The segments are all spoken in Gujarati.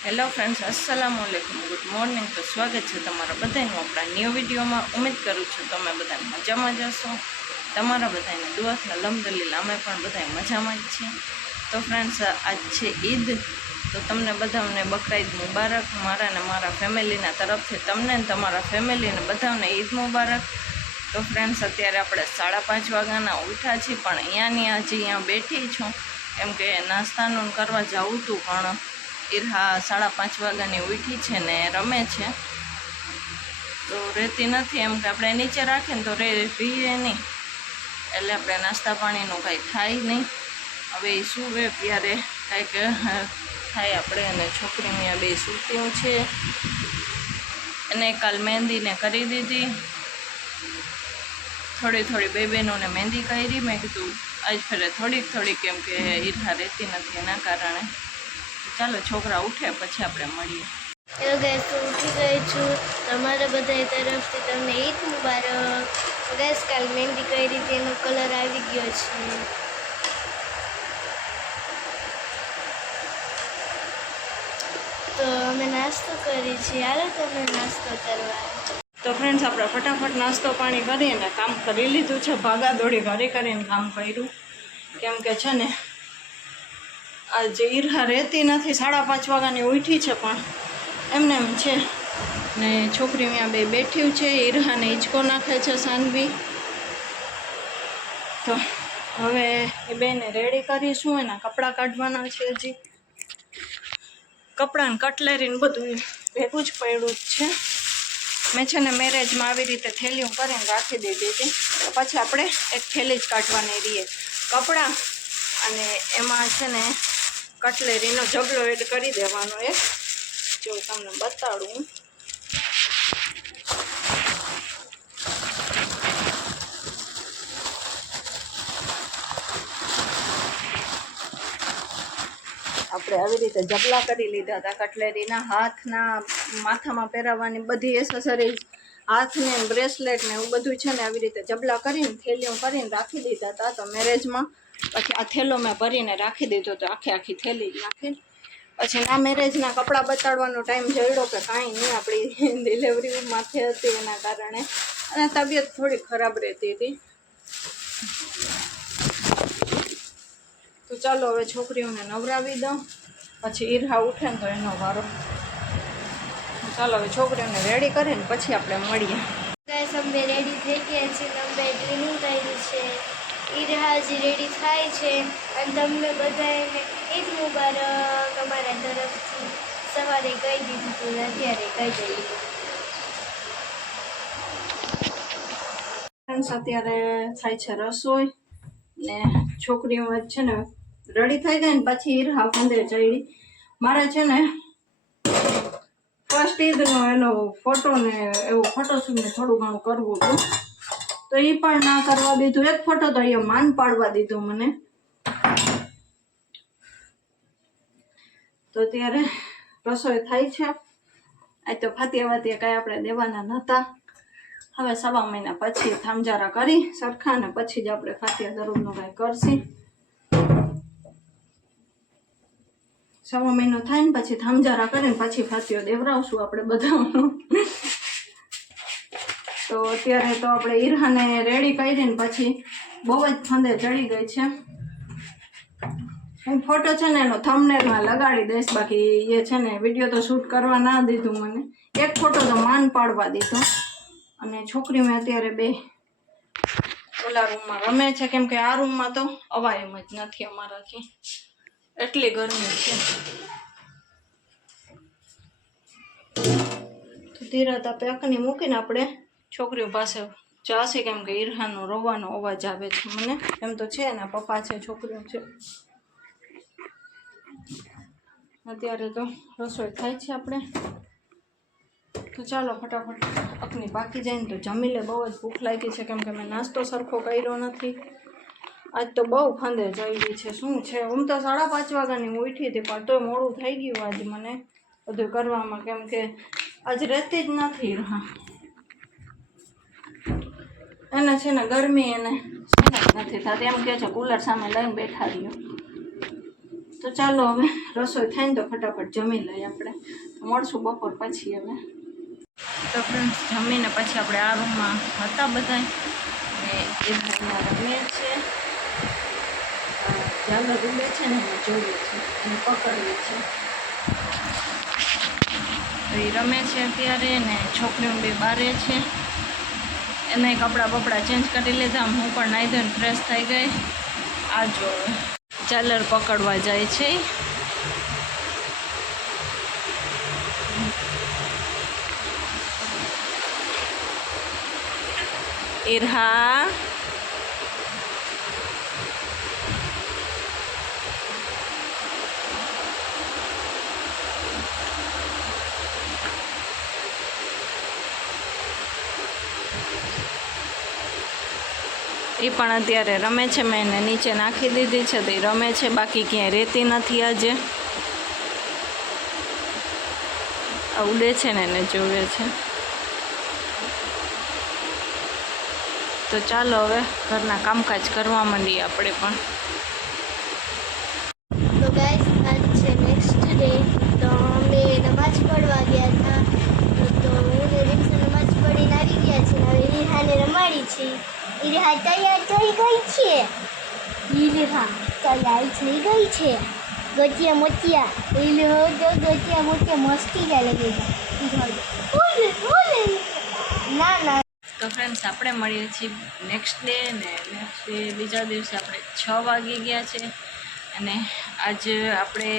હેલો ફ્રેન્ડ્સ, अस्सलामुअलैकुम, ગુડ મોર્નિંગ। તો સ્વાગત છે તમારા બધાનું આપણા ન્યૂ વિડીયોમાં। ઉમ્મીદ કરું છું તમે બધા મજામાં જ હશો। તમારા બધાને દુઆથી અલ્હમ્દુલિલ્લાહ અમે પણ બધા મજામાં જ છીએ। તો ફ્રેન્ડ્સ, આજ છે ઈદ, તો તમને બધાને બકરા ઈદ મુબારક। મારા ને મારા ફેમિલીના તરફથી તમને ને તમારા ફેમિલીને બધાને ઈદ મુબારક। તો ફ્રેન્ડ્સ, અત્યારે આપણે 5:30 વાગ્યાના ઉઠ્યા છીએ, પણ અહીંયા બેઠી છું, કેમ કે નાસ્તાનું કરવા જવું હતું, પણ ઈરહા 5:30 વાગ્યાની ઉઠી છે ને રમે છે, તો રહેતી નથી। એમ કે આપણે નીચે રાખીએ ને તો પીએ નહીં, એટલે આપણે નાસ્તા પાણીનું કાંઈ થાય નહીં। હવે એ સૂવે ત્યારે કાંઈક થાય આપણે। અને છોકરી અહીંયા બે સૂત્યું છે, એને કાલ મહેંદીને કરી દીધી, થોડી બે બહેનોને મહેંદી કરી। મેં કીધું આજ ફેરે થોડીક કેમ કે ઈરહા રહેતી નથી એના કારણે। ચાલો છોકરા ઉઠે પછી આપણે મળીએ। હેલો ગાઈસ, તો ઉઠી ગઈ છું। તમારા બધા તરફથી તમને ઈદ મુબારક। ગાઈસ, કાલ મહેંદી કરી હતી, એનો કલર આવી ગયો છે। તો અમે નાસ્તો કરી છીએ, હાલો તમે નાસ્તો કરવા। તો ફ્રેન્ડ્સ, આપણે ફટાફટ નાસ્તો પાણી કરીને કામ કરી લીધું છે, ભાગા દોડી કરીને કામ કર્યું, કેમ કે છે ને આજે ઈરહા રહેતી નથી। 5:30 વાગ્યાની ઉઠી છે, પણ એમને એમ છે ને છોકરી અહીંયા બે બેઠી છે, ઈરહાને હિંચકો નાખે છે સાનવી। તો હવે એ બેને રેડી કરીશું, એના કપડાં કાઢવાના છે। હજી કપડાં કટલેરીને બધું ભેગું જ પડ્યું જ છે। મેં છે ને મેરેજમાં આવી રીતે થેલીઓ કરીને રાખી દીધી હતી, પછી આપણે એક થેલી જ કાઢવાની રહીએ કપડાં, અને એમાં છે ને કટલેરીનો જબલો એડ કરી દેવાનો એક, જો તમને બતાડું। આપણે આવી રીતે જબલા કરી લીધા હતા કટલેરીના, હાથના, માથામાં પહેરાવવાની બધી એસેસરીઝ, હાથને બ્રેસલેટ ને એવું બધું છે ને આવી રીતે જબલા કરીને થેલીઓ કરીને રાખી દીધા હતા। તો મેરેજમાં પછી આ થેલો મેં ભરીને રાખી દીધો, તો આખી થેલી જ નાખી। પછી ના મેરેજના કપડાં બતાડવાનો ટાઈમ જડ્યો કે કાંઈ નહીં, આપણી ડિલિવરી માથે હતી એના કારણે, અને તબિયત થોડી ખરાબ રહેતી હતી। તો ચાલો હવે છોકરીઓને નવરાવી દઉં, પછી ઈરહા ઉઠે ને તો એનો વારો। ચાલો હવે છોકરીઓને રેડી કરીને પછી આપણે મળીએ। ગાઈસ, અમે રેડી થઈ ગયા છીએ, અમે ડ્રિલિંગ કરી છે, ઈરહા હજી રેડી થાય છે, અને તમને બધાને ઈદ મુબારક અમારા તરફથી। સવારે કહી દીધું હતું, અત્યારે કહી દઈએ। અત્યારે થાય છે રસોઈ, ને છોકરીઓ છે ને રેડી થઈ ગઈ ને પછી ઈરહા ફંદે ચડી। મારે છે ને ફર્સ્ટ ઈદનો એનો ફોટો ને એવું ફોટોશૂટ ને થોડું ઘણું કરવું હતું, તો એ પણ ના કરવા દીધું। એક ફોટો તો એ માન પાડવા દીધો મને। તો ત્યારે રસોઈ થાય છે। આજ તો ફાતિયા કાંઈ આપણે દેવાના નહોતા, હવે 1.5 મહિના પછી થામજારા કરી સરખા, ને પછી જ આપણે ફાતિયા દરૂદનું કાંઈ કરશી। 1.5 મહિનો થાય ને પછી થામજારા કરીને પછી ફાતિયો દેવરાવશું આપણે બધાનું। તો અત્યારે તો આપણે ઈરહાને રેડી કરીને પછી બહુ જ ફંદે ચડી ગઈ છે। હું ફોટો છે ને એનો થંબનેલમાં લગાડી દઈશ, બાકી એ છે ને વિડીયો તો શૂટ કરવા ના દીધું મને, એક ફોટો તો માન પાડવા દીધો। અને છોકરી મેં અત્યારે બે ઓલા રૂમમાં રમે છે, કેમ કે આ રૂમમાં તો અવાય એમ જ નથી અમારાથી, એટલી ગરમી છે। તો ધીરે તાપે અકની મૂકીને આપણે છોકરીઓ પાસે જાશે, કેમ કે ઈરહાનો રોવાનો અવાજ આવે છે મને। એમ તો છે એના પપ્પા છે, છોકરીઓ છે। અત્યારે તો રસોઈ થાય છે આપણે, તો ચાલો ફટાફટ અકની પાકી જાય ને તો જમી લે। બહુ જ ભૂખ લાગી છે, કેમ કે મેં નાસ્તો સરખો કર્યો નથી। આજ તો બહુ ફંદે ચડી છે, શું છે, હું તો 5:30 વાગ્યાની ઉઠી હતી, પણ તોય મોડું થઈ ગયું આજે મને બધું કરવામાં, કેમ કે આજ રહેતી જ નથી ઈરહા, એને છે ને ગરમી એને સહન નથી થતી, એમ કે છે કુલર સામે લઈને બેઠા રહ્યો। તો ચાલો હવે રસોઈ થાય ને તો ફટાફટ જમી લઈએ આપણે. મળશું બપોર પછી હવે. તો ફ્રેન્ડ્સ જમીને પછી આપણે આ રૂમમાં હતા બધા ને એ ભાઈના રમે છે, ઝાલર રૂમે છે ને એને જોઈએ છે અને પકડવી છે. તો એ રમે છે અત્યારે ને છોકરીઓ બે બારે છે. એના કપડાં બપડા ચેન્જ કરી લીધા. હું પણ નાહી ધોઈને ફ્રેશ થઈ ગઈ. આ જો ઝાલર પકડવા જાય છે. ઈરહા એ પણ અત્યારે રમે છે. મેં એને નીચે નાખી દીધી છે તો એ રમે છે. બાકી ક્યાંય રહેતી નથી આજે. ઉડે છે ને એને જોવે છે. તો ચાલો હવે ઘરના કામકાજ કરવા માંડીએ આપણે પણ. તો ગાઈસ આજ છે નેક્સ્ટ ડે. તો અમે નમાઝ પડવા ગયા હતા. તો હું ને રીક્ષા નમાઝ પડીને આવી ગયા છે. હવે ઈરહાને રમાડી છે. ઈરહા તૈયાર થઈ ગઈ છે. ઈરહા તૈયાર થઈ ગઈ છે. ગતિયા મોતિયા ગતિયા મોતિયા મસ્તી લાગે ના ના. તો ફ્રેન્ડ્સ આપણે મળીએ છીએ નેક્સ્ટ ડે ને નેક્સ્ટ ડે બીજા દિવસે આપણે 6 વાગી ગયા છે. અને આજે આપણે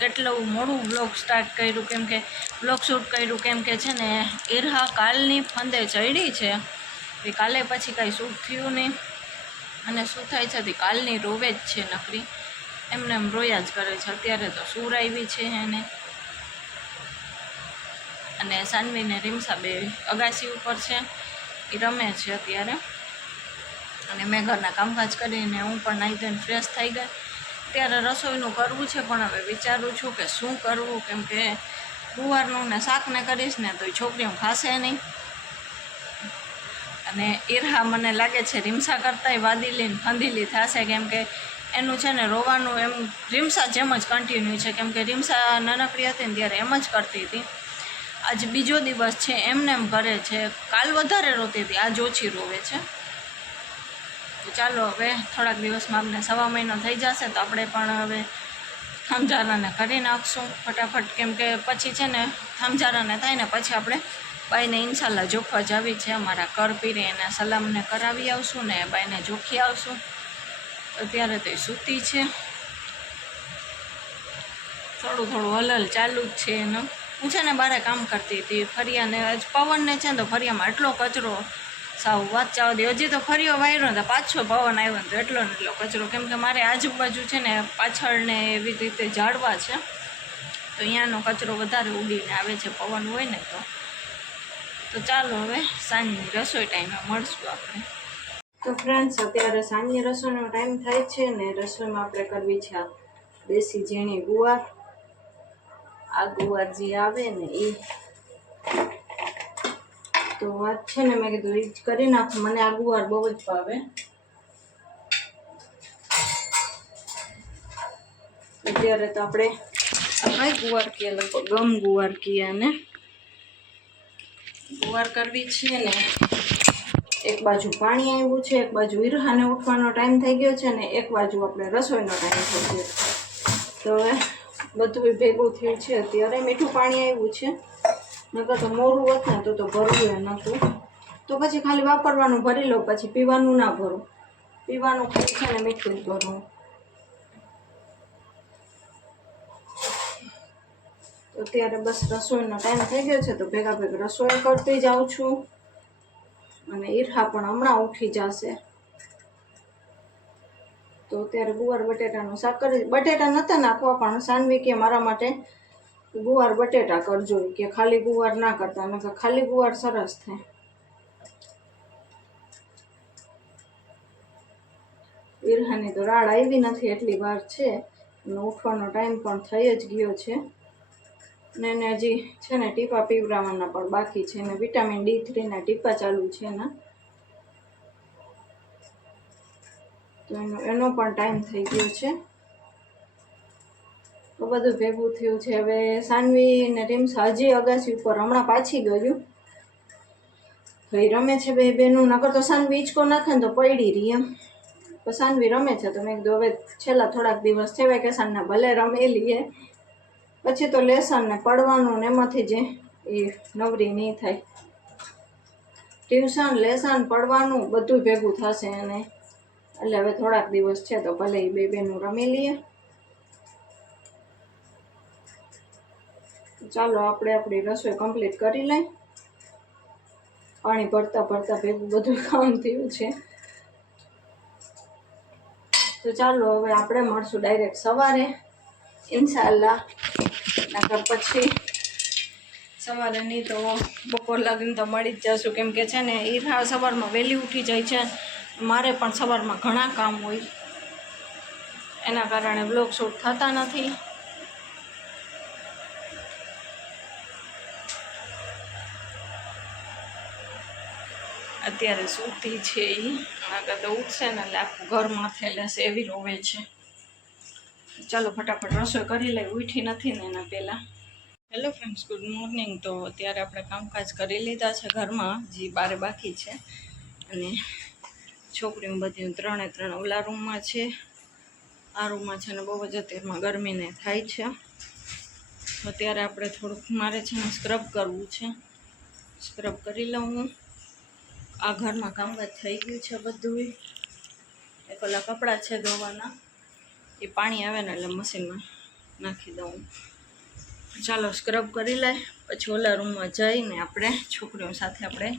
કેટલું મોડું બ્લોગ સ્ટાર્ટ કર્યું કેમ કે બ્લોગ શૂટ કર્યું કેમ કે છે ને ઈરહા કાલની ફંદે ચડી છે. એ કાલે પછી કાંઈ શૂટ થયું નહીં. અને શું થાય છે તે કાલની રોવે જ છે નકરી. એમને એમ રોયા જ કરે છે. અત્યારે તો સૂર આવી છે એને. અને સાનવી ને રીમસા બે અગાસી ઉપર છે. એ રમે છે અત્યારે. અને મેં ઘરના કામકાજ કરીને હું પણ નાહી ધોઈને ફ્રેશ થઈ ગઈ. ત્યારે રસોઈનું કરવું છે પણ હવે વિચારું છું કે શું કરવું કેમ કે ગુવારનું ને શાકને કરીશ ને તો એ છોકરીઓ ખાશે નહીં. અને ઈરહા મને લાગે છે રીમસા કરતાંય વાદીલી ને ફંદીલી થશે કેમ કે એનું છે ને રોવાનું એમ રીમસા જેમ જ કન્ટિન્યુ છે કેમ કે રીમસા નાનકડી હતી ને ત્યારે એમ જ કરતી હતી. આજ બીજો દિવસ છે એમને એમ કરે છે. કાલ વધારે રોતી હતી, આજ ઓછી રોવે છે. તો ચાલો હવે થોડાક દિવસમાં અમને 1.5 મહિનો થઈ જશે તો આપણે પણ હવે થામઝારાને કરી નાખશું ફટાફટ કેમ કે પછી છે ને થામઝારાને થાય ને પછી આપણે બાઈને ઇન્શાલ્લાહ જોખવા જાવી છે. અમારા કર પીરે એને સલામને કરાવી આવશું ને બાઈને જોખી આવશું. અત્યારે તો એ સૂતી છે. થોડું હલલ ચાલુ જ છે એનું. હું છે ને બારે કામ કરતી હતી ફરિયાને આજ પવનને છે ને તો ફરિયામાં એટલો કચરો સાવ વાત ચાવ દે. હજી તો ફરિયો વાયરો ને પાછો પવન આવ્યો ને તો એટલો ને એટલો કચરો કેમ કે મારે આજુબાજુ છે ને પાછળને એવી રીતે ઝાડવા છે તો અહીંયાનો કચરો વધારે ઉડીને આવે છે પવન હોય ને તો ચાલો હવે સાંજની રસોઈ ટાઈમે મળશું આપણે. તો ફ્રેન્ડ્સ અત્યારે સાંજની રસોઈનો ટાઈમ થાય છે ને રસોઈમાં આપણે કરવી છે દેશી ઝીણી ગુવાર. આ ગુવાર જે આવે ને એ તો વાત છે ને મેં કીધું એ જ કરી નાખું. મને આ ગુવાર બહુ જ ભાવે. અત્યારે તો આપણે કઈ ગુવાર કહીએ લગભગ ગમ ગુવાર કહીએ અને ગુવાર કરવી છે ને એક બાજુ પાણી આવ્યું છે, એક બાજુ ઈરહાને ઉઠવાનો ટાઈમ થઈ ગયો છે ને એક બાજુ આપણે રસોઈનો ટાઈમ થઈ ગયો છે. તો હવે બધું ભેગું થયું છે. અત્યારે મીઠું પાણી આવ્યું છે. નકર તો મોરું હોત ને તો ભરવું નહોતું. તો પછી ખાલી વાપરવાનું ભરી લો પછી પીવાનું ના ભરું. પીવાનું ખાલી છે ને મીઠું જ ભરવું. તો અત્યારે બસ રસોઈનો ટાઈમ થઈ ગયો છે તો ભેગા રસોઈ કરતી જાઉં છું. અને ઈરહા પણ હમણાં ઉઠી જશે. તો અત્યારે ગુવાર બટેટાનું શાક કરી. બટેટા નહોતા નાખવા પણ સાનવી કે મારા માટે ગુવાર બટેટા કરજો કે ખાલી ગુવાર ના કરતા નકર ખાલી ગુવાર સરસ થાય. ઈરહાની તો રાડ આવી નથી એટલી વાર છે અને ઉઠવાનો ટાઈમ પણ થઈ જ ગયો છે. ને એને હજી છે ને ટીપા પીવડાવવાના પણ બાકી છે. ને વિટામિન D3ના ટીપા ચાલુ છે એના તો એનો પણ ટાઈમ થઈ ગયો છે. તો બધું ભેગું થયું છે. હવે સાનવી ને રીમ્સા હજી અગાસી ઉપર હમણાં પાછી ગયું તો એ રમે છે બે બેનું. નકર તો સાનવી હિંચકો નાખે ને તો પડી રહી એમ. તો સાનવી રમે છે તો મેં કીધું હવે છેલ્લા થોડાક દિવસ છે વેકેશનના ભલે રમી લઈએ, પછી તો લેસન ને પડવાનું ને એમાંથી જે એ નવરી નહીં થાય. ટ્યુશન લેસન પડવાનું બધું ભેગું થશે એને, એટલે હવે થોડાક દિવસ છે તો ભલે એ બે બેનું રમી લઈએ. ચાલો આપણે આપણી રસોઈ કમ્પ્લીટ કરી લઈ. પાણી ભરતા ભરતા ભેગું બધું કામ થયું છે. તો ચાલો હવે આપણે મળશું ડાયરેક્ટ સવારે ઇન્શાલ્લાહ. નકર પછી સવારે નહીં તો બપોર લાગીને તો મળી જ જશું, કેમ કે છે ને ઈરા સવારમાં વહેલી ઉઠી જાય છે. મારે પણ સવારમાં ઘણા કામ હોય, એના કારણે બ્લોગ શૂટ થતા નથી. અત્યારે સૂતી છે એ, આગળ તો ઉઠશે ને એટલે આખું ઘર માથે લેશે એવી રોવે છે. ચાલો ફટાફટ રસોઈ કરી લઈ, ઉઠી નથી ને એના પહેલાં. Hello friends, good morning. તો અત્યારે આપણે કામકાજ કરી લીધા છે ઘરમાં, જે બારે બાકી છે. અને છોકરીઓ બધી ત્રણે ત્રણ ઓલા રૂમમાં છે, આ રૂમમાં છે ને બહુ જ અત્યારમાં ગરમીને થાય છે. તો અત્યારે આપણે થોડુંક મારે છે ને સ્ક્રબ કરવું છે, સ્ક્રબ કરી લઉં હું. આ ઘરમાં કામકાજ થઈ ગયું છે બધું. એક ઓલા કપડાં છે ધોવાના, એ પાણી આવે ને એટલે મશીનમાં નાખી દઉં. ચાલો સ્ક્રબ કરી લે, પછી ઓલા રૂમમાં જઈને આપણે છોકરીઓ સાથે આપણે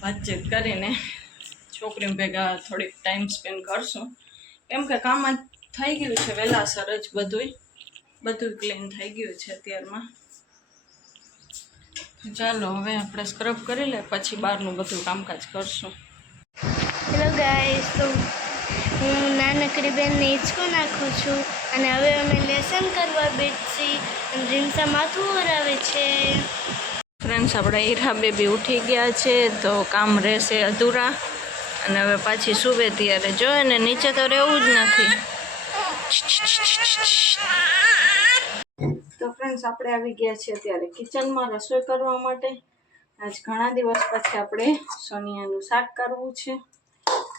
વાતચીત કરીને છોકરીઓ ભેગા થોડીક ટાઈમ સ્પેન્ડ કરશું. કેમ કે કામ જ થઈ ગયું છે વહેલાસર જ, બધું ક્લીન થઈ ગયું છે અત્યારમાં. ચાલો હવે આપણે સ્ક્રબ કરી લે, પછી બહારનું બધું કામકાજ કરશું. હેલો ગાઈસ, તો હું નાનકડી બેનને હિંચકો નાખું છું અને હવે અમે લેસન કરવા બેસી અને રીમ્સા માથું ઓરાવે છે. ફ્રેન્ડ્સ, આપણે ઈરા બેબી ઉઠી ગયા છે તો કામ રહેશે અધૂરા. અને હવે પાછી સૂવે ત્યારે જોઈએ ને, નીચે તો રહેવું જ નથી. તો ફ્રેન્ડ્સ, આપણે આવી ગયા છીએ અત્યારે કિચનમાં રસોઈ કરવા માટે. આજ ઘણા દિવસ પછી આપણે સોનિયાનું શાક કરવું છે,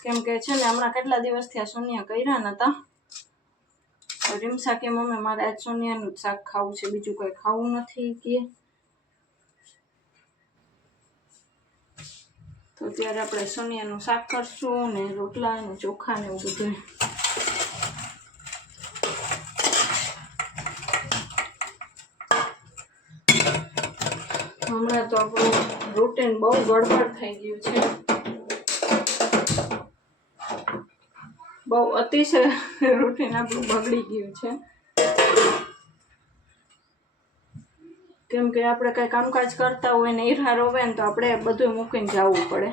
કેમ કે છે ને હમણાં કેટલા દિવસથી આ સોનિયા કર્યા નહોતા. રીમ્સા કે મમ્મી મારે આજ સોનિયાનું શાક ખાવું છે, બીજું કંઈ ખાવું નથી કે. તો ત્યારે આપણે સોનિયાનું શાક કરશું ને રોટલા ને ચોખા ને એવું બધું. હમણાં તો આપણું રૂટીન બહુ ગડબડ થઈ ગયું છે, બહુ અતિશય રૂટીન આપણું બગડી ગયું છે. કેમ કે આપણે કંઈ કામકાજ કરતા હોય ને ઈરા રોવે ને તો આપણે બધું મૂકીને જવું પડે.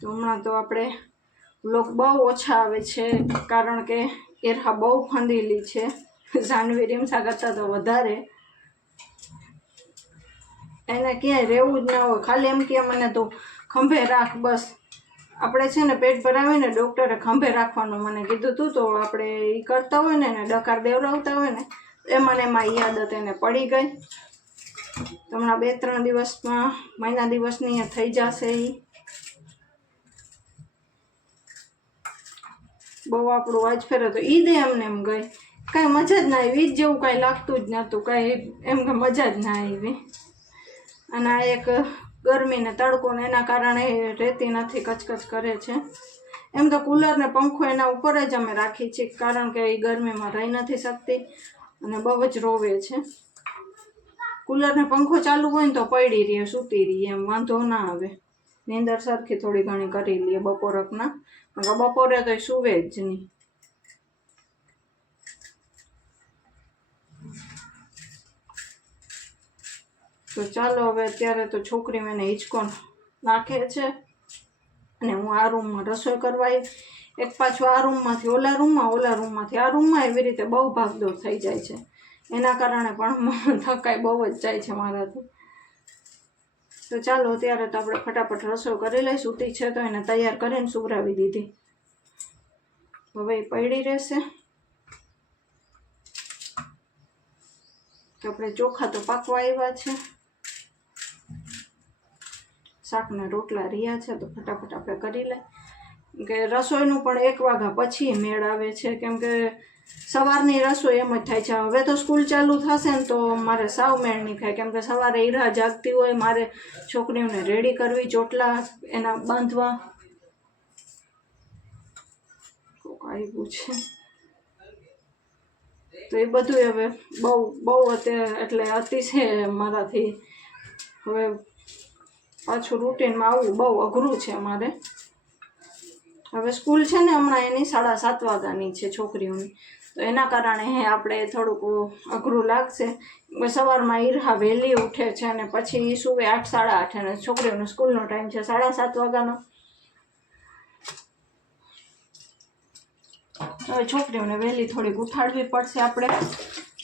તો હમણાં તો આપણે વ્લોગ બહુ ઓછા આવે છે, કારણ કે ઈરા બહુ ફંદીલી છે, જાનવી રીમ્સા કરતાં તો વધારે. એને ક્યાંય રહેવું જ ના હોય, ખાલી એમ કે મને તો ખંભે રાખ બસ. આપણે છે ને પેટ ભરાવીને ડૉક્ટરે ખંભે રાખવાનું મને કીધું હતું, તો આપણે એ કરતા હોય ને ડકાર દેવડાવતા હોય ને એમાં એ આદત એને પડી ગઈ. તો હમણાં 2-3 દિવસમાં મહિના દિવસની થઈ જશે. એ બહુ આપણું આજ ફેરે તો ઈદ એમને એમ ગઈ, કાંઈ મજા જ ના આવી. ઈદ જેવું કાંઈ લાગતું જ નહોતું, કાંઈ એમ કે મજા જ ના આવી. અને આ એક ગરમી ને તડકો ને એના કારણે રહેતી નથી, કચકચ કરે છે. એમ તો કુલર ને પંખો એના ઉપર જ અમે રાખી છીએ, કારણ કે એ ગરમીમાં રહી નથી શકતી અને બહુ જ રોવે છે. કુલર ને પંખો ચાલુ હોય ને તો પડી રહીએ, સૂતી રહીએ, એમ વાંધો ના આવે. નીંદર સરખી થોડી ઘણી કરી લઈએ બપોરકના, બપોરે તો સૂવે જ નહીં. તો ચાલો હવે અત્યારે તો છોકરી મને હિંચકો નાખે છે અને હું આ રૂમમાં રસોઈ કરવા આવી. એક પાછું આ રૂમમાંથી ઓલા રૂમમાં, ઓલા રૂમમાંથી આ રૂમમાં, એવી રીતે બહુ ભાગદોડ થઈ જાય છે. એના કારણે પણ થકાઈ બહુ જ જાય છે મારાથી. તો ચાલો અત્યારે તો આપણે ફટાફટ રસોઈ કરી લઈ. સૂતી છે તો એને તૈયાર કરીને સુવડાવી દીધી. હવે એ પડી રહેશે. તો આપણે ચોખા તો પાકવા આવ્યા છે, શાકને રોટલા રહ્યા છે, તો ફટાફટ આપણે કરી લે. કે રસોઈનું પણ 1 વાગ્યા પછી મેળ આવે છે, કેમ કે સવારની રસોઈ એમ જ થાય છે. હવે તો સ્કૂલ ચાલુ થશે ને તો મારે સાવ મેળ નહીં ખાય, કેમ કે સવારે ઈરા જાગતી હોય, મારે છોકરીઓને રેડી કરવી, ચોટલા એના બાંધવા. કોક આવ્યું છે તો એ બધું હવે બહુ અત્યારે એટલે અતિશય મારાથી હવે પાછું રૂટીનમાં આવવું બહુ અઘરું છે અમારે. હવે સ્કૂલ છે ને હમણાં એની 7:30 વાગ્યાની છે છોકરીઓની, તો એના કારણે આપણે થોડુંક અઘરું લાગશે. સવારમાં ઈરહા વહેલી ઉઠે છે અને પછી સુવે 8, 8:30 અને છોકરીઓનો સ્કૂલનો ટાઈમ છે 7:30 વાગ્યાનો. હવે છોકરીઓને વહેલી થોડીક ઉઠાડવી પડશે આપણે,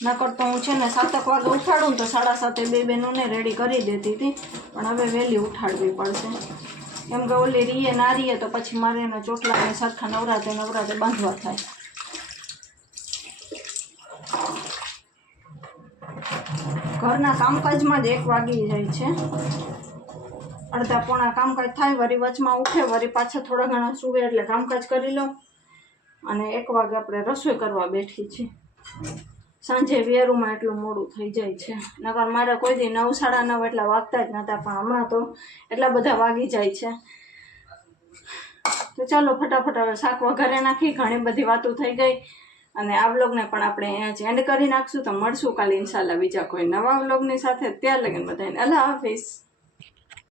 નકર તો હું છે ને 7 વાગે ઉઠાડું તો 7:30 બે બહેનોને રેડી કરી દેતી હતી, પણ હવે વહેલી ઉઠાડવી પડશે, કેમ કે ઓલી રીએ ના રીએ તો પછી મારે એના ચોટલાને સરખા નવરાતે બાંધવા થાય. ઘરના કામકાજમાં જ 1 વાગી જાય છે, અડધા પોણા કામકાજ થાય, વળી વચમાં ઉઠે, વળી પાછા થોડા ઘણા સુવે એટલે કામકાજ કરી લઉં અને 1 વાગે આપણે રસોઈ કરવા બેઠી છીએ. સાંજે વેરુમાં એટલું મોડું થઈ જાય છે, નકર મારે કોઈ દી 9, 9:30 એટલા વાગતા જ નહોતા, પણ હમણાં તો એટલા બધા વાગી જાય છે. તો ચાલો ફટાફટ હવે શાક વઘારે નાખી, ઘણી બધી વાતો થઈ ગઈ અને આ વ્લોગને પણ આપણે અહીંયા જ એન્ડ કરી નાખશું. તો મળશું કાલે ઇન્શાલ્લાહ બીજા કોઈ નવા વ્લોગની સાથે. ત્યાં લગન બધાને અલ્લાહ હાફિઝ.